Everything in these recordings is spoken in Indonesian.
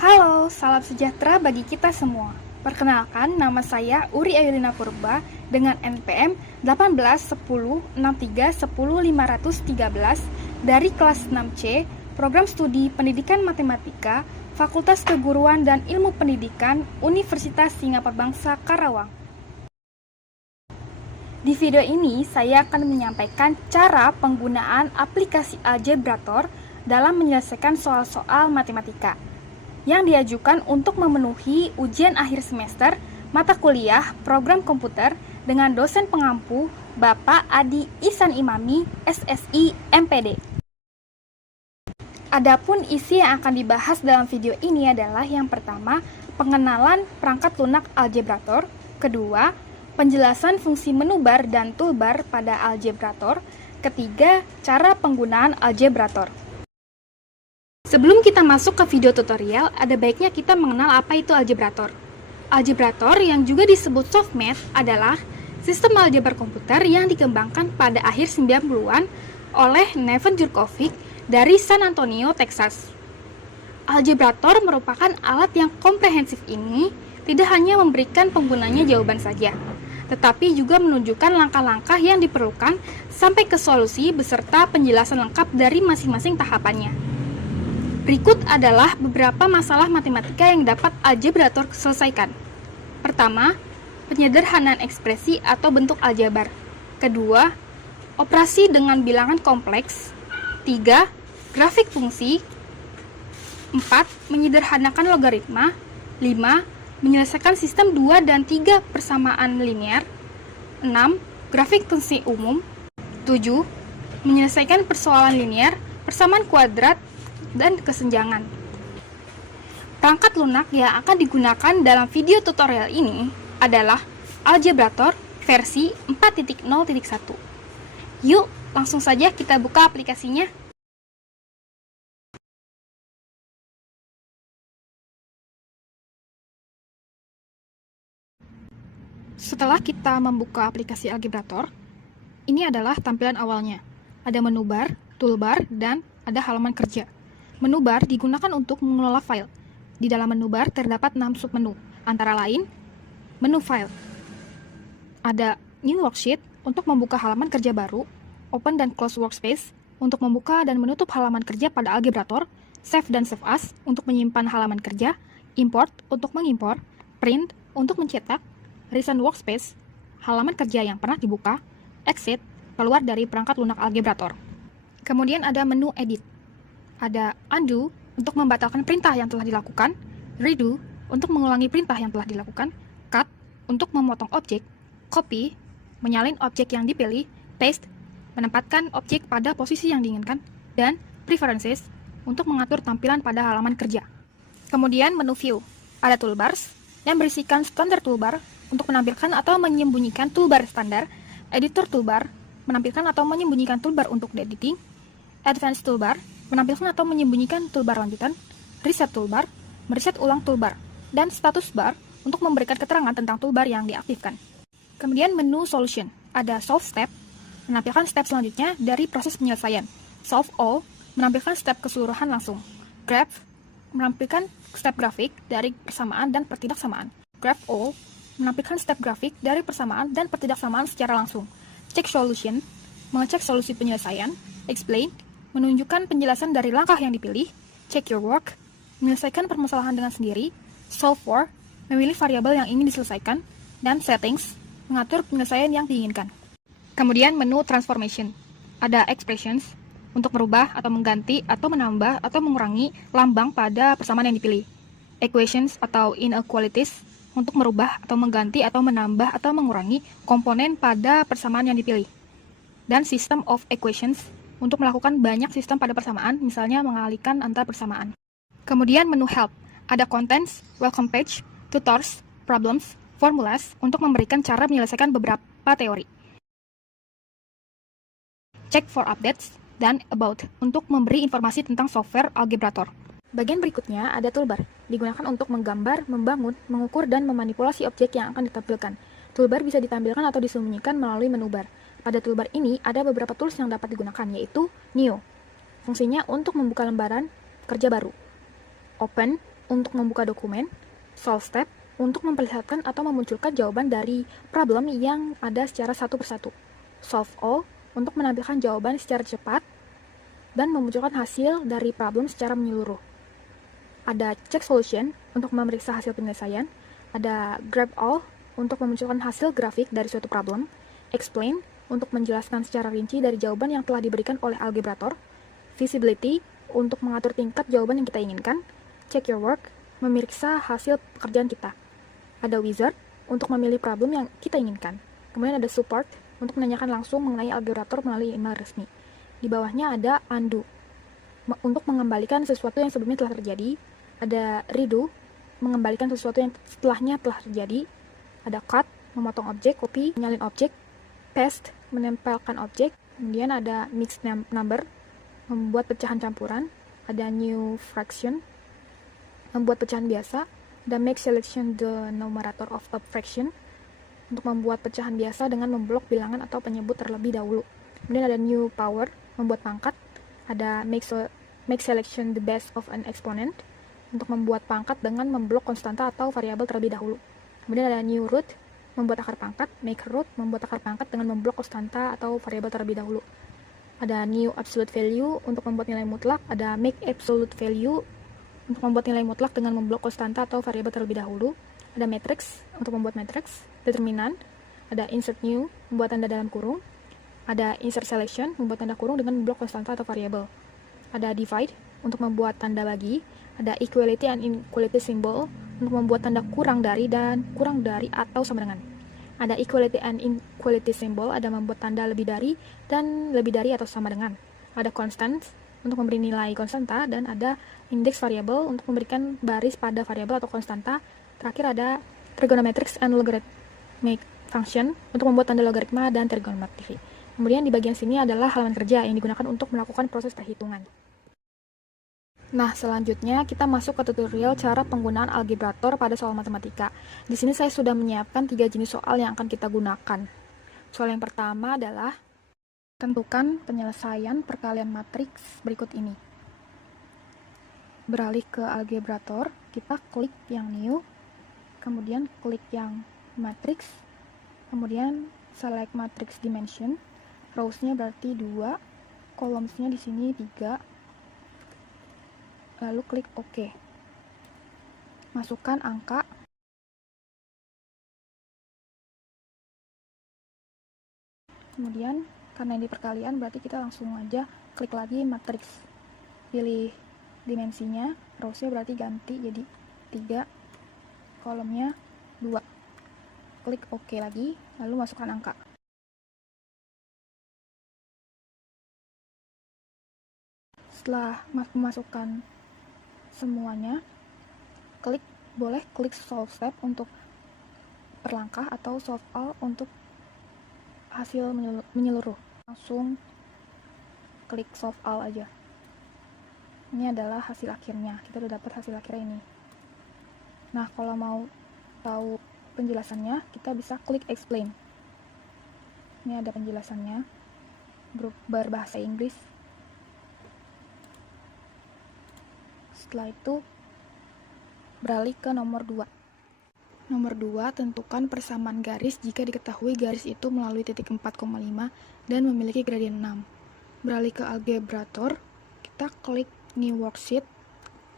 Halo, salam sejahtera bagi kita semua. Perkenalkan, nama saya Uri Ayulina Purba dengan NPM 181063101513 dari kelas 6C, Program Studi Pendidikan Matematika, Fakultas Keguruan dan Ilmu Pendidikan, Universitas Singapura Bangsa, Karawang. Di video ini, saya akan menyampaikan cara penggunaan aplikasi Algebrator dalam menyelesaikan soal-soal matematika yang diajukan untuk memenuhi ujian akhir semester mata kuliah program komputer dengan dosen pengampu Bapak Adi Ihsan Imami, SSI, MPD. Adapun isi yang akan dibahas dalam video ini adalah yang pertama, pengenalan perangkat lunak Algebrator, kedua, penjelasan fungsi menu bar dan toolbar pada Algebrator, ketiga, cara penggunaan Algebrator. Sebelum kita masuk ke video tutorial, ada baiknya kita mengenal apa itu Algebrator. Algebrator yang juga disebut softmath adalah sistem aljabar komputer yang dikembangkan pada akhir 90-an oleh Neven Jurkovic dari San Antonio, Texas. Algebrator merupakan alat yang komprehensif ini tidak hanya memberikan penggunanya jawaban saja, tetapi juga menunjukkan langkah-langkah yang diperlukan sampai ke solusi beserta penjelasan lengkap dari masing-masing tahapannya. Berikut adalah beberapa masalah matematika yang dapat Algebrator selesaikan. Pertama, penyederhanaan ekspresi atau bentuk aljabar. Kedua, operasi dengan bilangan kompleks. 3. Grafik fungsi. 4. Menyederhanakan logaritma. 5. Menyelesaikan sistem 2 dan 3 persamaan linear. 6. Grafik fungsi umum. 7. Menyelesaikan persoalan linear, persamaan kuadrat, dan kesenjangan. Perangkat lunak yang akan digunakan dalam video tutorial ini adalah Algebrator versi 4.0.1. Yuk, langsung saja kita buka aplikasinya. Setelah kita membuka aplikasi Algebrator, ini adalah tampilan awalnya. Ada menu bar, toolbar, dan ada halaman kerja. Menu bar digunakan untuk mengelola file. Di dalam menu bar terdapat 6 submenu, antara lain menu file. Ada new worksheet untuk membuka halaman kerja baru, open dan close workspace untuk membuka dan menutup halaman kerja pada Algebrator, save dan save as untuk menyimpan halaman kerja, import untuk mengimpor, print untuk mencetak, recent workspace, halaman kerja yang pernah dibuka, exit, keluar dari perangkat lunak Algebrator. Kemudian ada menu edit. Ada undo untuk membatalkan perintah yang telah dilakukan, redo untuk mengulangi perintah yang telah dilakukan, cut untuk memotong objek, copy, menyalin objek yang dipilih, paste, menempatkan objek pada posisi yang diinginkan, dan preferences untuk mengatur tampilan pada halaman kerja. Kemudian menu view, ada toolbars yang berisikan standar toolbar untuk menampilkan atau menyembunyikan toolbar standar, editor toolbar menampilkan atau menyembunyikan toolbar untuk editing, advanced toolbar menampilkan atau menyembunyikan toolbar lanjutan, reset toolbar, mereset ulang toolbar, dan status bar untuk memberikan keterangan tentang toolbar yang diaktifkan. Kemudian menu solution, ada solve step, menampilkan step selanjutnya dari proses penyelesaian. Solve all, menampilkan step keseluruhan langsung. Graph, menampilkan step grafik dari persamaan dan pertidaksamaan. Graph all, menampilkan step grafik dari persamaan dan pertidaksamaan secara langsung. Check solution, mengecek solusi penyelesaian. Explain, menunjukkan penjelasan dari langkah yang dipilih. Check your work, menyelesaikan permasalahan dengan sendiri. Solve for, memilih variabel yang ingin diselesaikan. Dan settings, mengatur penyelesaian yang diinginkan. Kemudian menu transformation, ada expressions, untuk merubah atau mengganti atau menambah atau mengurangi lambang pada persamaan yang dipilih. Equations atau inequalities, untuk merubah atau mengganti atau menambah atau mengurangi komponen pada persamaan yang dipilih. Dan system of equations, untuk melakukan banyak sistem pada persamaan, misalnya mengalihkan antar persamaan. Kemudian menu help, ada contents, welcome page, tutors, problems, formulas, untuk memberikan cara menyelesaikan beberapa teori. Check for updates, dan about, untuk memberi informasi tentang software Algebrator. Bagian berikutnya ada toolbar, digunakan untuk menggambar, membangun, mengukur, dan memanipulasi objek yang akan ditampilkan. Toolbar bisa ditampilkan atau disembunyikan melalui menu bar. Pada toolbar ini ada beberapa tools yang dapat digunakan, yaitu New. Fungsinya untuk membuka lembaran kerja baru. Open untuk membuka dokumen, solve step untuk memperlihatkan atau memunculkan jawaban dari problem yang ada secara satu persatu, solve all untuk menampilkan jawaban secara cepat dan memunculkan hasil dari problem secara menyeluruh. Ada check solution untuk memeriksa hasil penyelesaian, ada grab all untuk memunculkan hasil grafik dari suatu problem, explain untuk menjelaskan secara rinci dari jawaban yang telah diberikan oleh algebrator, visibility untuk mengatur tingkat jawaban yang kita inginkan, check your work memeriksa hasil pekerjaan kita, ada wizard untuk memilih problem yang kita inginkan, kemudian ada support untuk menanyakan langsung mengenai algebrator melalui email resmi. Di bawahnya ada undo untuk mengembalikan sesuatu yang sebelumnya telah terjadi, ada redo mengembalikan sesuatu yang setelahnya telah terjadi, ada cut memotong objek, copy menyalin objek, paste menempelkan objek, kemudian ada mixed number membuat pecahan campuran, ada new fraction membuat pecahan biasa, ada make selection the numerator of a fraction untuk membuat pecahan biasa dengan memblok bilangan atau penyebut terlebih dahulu. Kemudian ada new power membuat pangkat, ada make selection the base of an exponent untuk membuat pangkat dengan memblok konstanta atau variabel terlebih dahulu. Kemudian ada new root membuat akar pangkat, make root membuat akar pangkat dengan memblok konstanta atau variabel terlebih dahulu. Ada new absolute value untuk membuat nilai mutlak, ada make absolute value untuk membuat nilai mutlak dengan memblok konstanta atau variabel terlebih dahulu, ada matrix untuk membuat matrix, determinant, ada insert new membuat tanda dalam kurung, ada insert selection membuat tanda kurung dengan memblok konstanta atau variabel, ada divide untuk membuat tanda bagi, ada equality and inequality symbol untuk membuat tanda kurang dari dan kurang dari atau sama dengan. Ada equality and inequality symbol, ada membuat tanda lebih dari dan lebih dari atau sama dengan. Ada constant untuk memberi nilai konstanta, dan ada index variable untuk memberikan baris pada variabel atau konstanta. Terakhir ada trigonometrics and logarithmic function untuk membuat tanda logaritma dan trigonometri. Kemudian di bagian sini adalah halaman kerja yang digunakan untuk melakukan proses perhitungan. Nah, selanjutnya kita masuk ke tutorial cara penggunaan algebrator pada soal matematika. Di sini saya sudah menyiapkan 3 jenis soal yang akan kita gunakan. Soal yang pertama adalah tentukan penyelesaian perkalian matriks berikut ini. Beralih ke algebrator, kita klik yang new, kemudian klik yang matrix, kemudian select matrix dimension, rows-nya berarti 2, columns-nya di sini 3. Lalu klik OK. Masukkan angka. Kemudian, karena ini perkalian, berarti kita langsung aja klik lagi matriks. Pilih dimensinya, rows-nya berarti ganti jadi 3, kolomnya 2. Klik OK lagi, lalu masukkan angka. Setelah memasukkan semuanya, boleh klik solve step untuk per langkah atau solve all untuk hasil menyeluruh. Langsung klik solve all aja. Ini adalah hasil akhirnya. Kita udah dapat hasil akhirnya ini. Nah, kalau mau tahu penjelasannya, kita bisa klik explain. Ini ada penjelasannya berbahasa Inggris. Setelah itu, beralih ke nomor 2. Nomor 2, tentukan persamaan garis jika diketahui garis itu melalui titik 4,5 dan memiliki gradien 6. Beralih ke algebrator, kita klik new worksheet,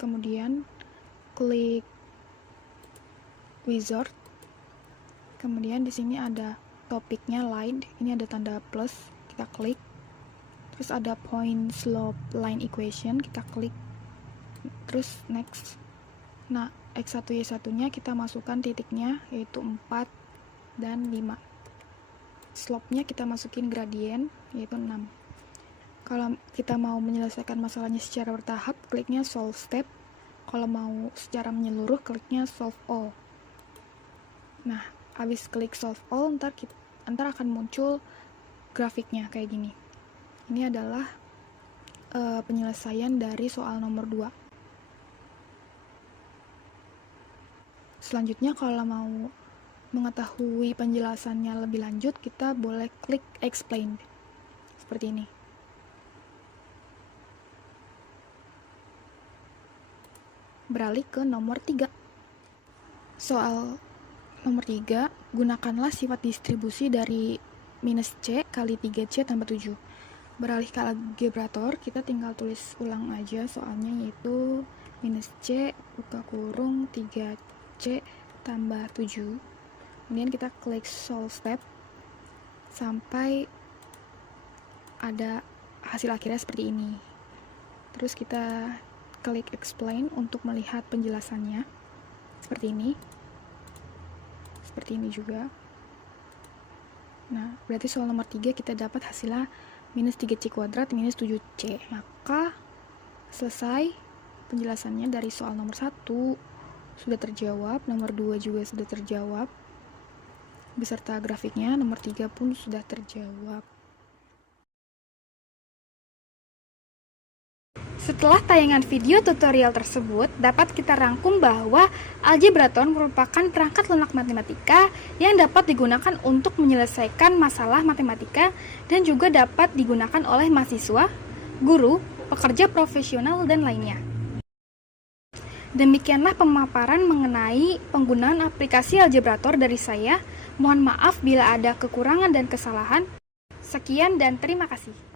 kemudian klik wizard, kemudian di sini ada topiknya line, ini ada tanda plus, kita klik, terus ada point slope line equation, kita klik, terus next. Nah, X1 Y1-nya kita masukkan titiknya, yaitu 4 dan 5. Slope-nya kita masukin gradien, yaitu 6. Kalau kita mau menyelesaikan masalahnya secara bertahap, kliknya solve step. Kalau mau secara menyeluruh, kliknya solve all. Nah, habis klik solve all, ntar akan muncul grafiknya kayak gini. Ini adalah penyelesaian dari soal nomor 2. Selanjutnya, kalau mau mengetahui penjelasannya lebih lanjut, kita boleh klik explain seperti ini. Beralih ke nomor 3. Soal nomor 3, gunakanlah sifat distribusi dari minus C kali 3C tambah 7. Beralih ke algebrator, kita tinggal tulis ulang aja soalnya, yaitu minus C buka kurung 3C tambah 7. Kemudian kita klik solve step sampai ada hasil akhirnya seperti ini. Terus kita klik explain untuk melihat penjelasannya seperti ini. Seperti ini juga. Nah, berarti soal nomor 3 kita dapat hasilnya minus 3C kuadrat minus 7C. Maka selesai penjelasannya dari soal nomor 1 sudah terjawab, nomor 2 juga sudah terjawab, beserta grafiknya. Nomor 3 pun sudah terjawab. Setelah tayangan video tutorial tersebut, dapat kita rangkum bahwa algebrator merupakan perangkat lunak matematika yang dapat digunakan untuk menyelesaikan masalah matematika dan juga dapat digunakan oleh mahasiswa, guru, pekerja profesional, dan lainnya. Demikianlah pemaparan mengenai penggunaan aplikasi algebrator dari saya. Mohon maaf bila ada kekurangan dan kesalahan. Sekian dan terima kasih.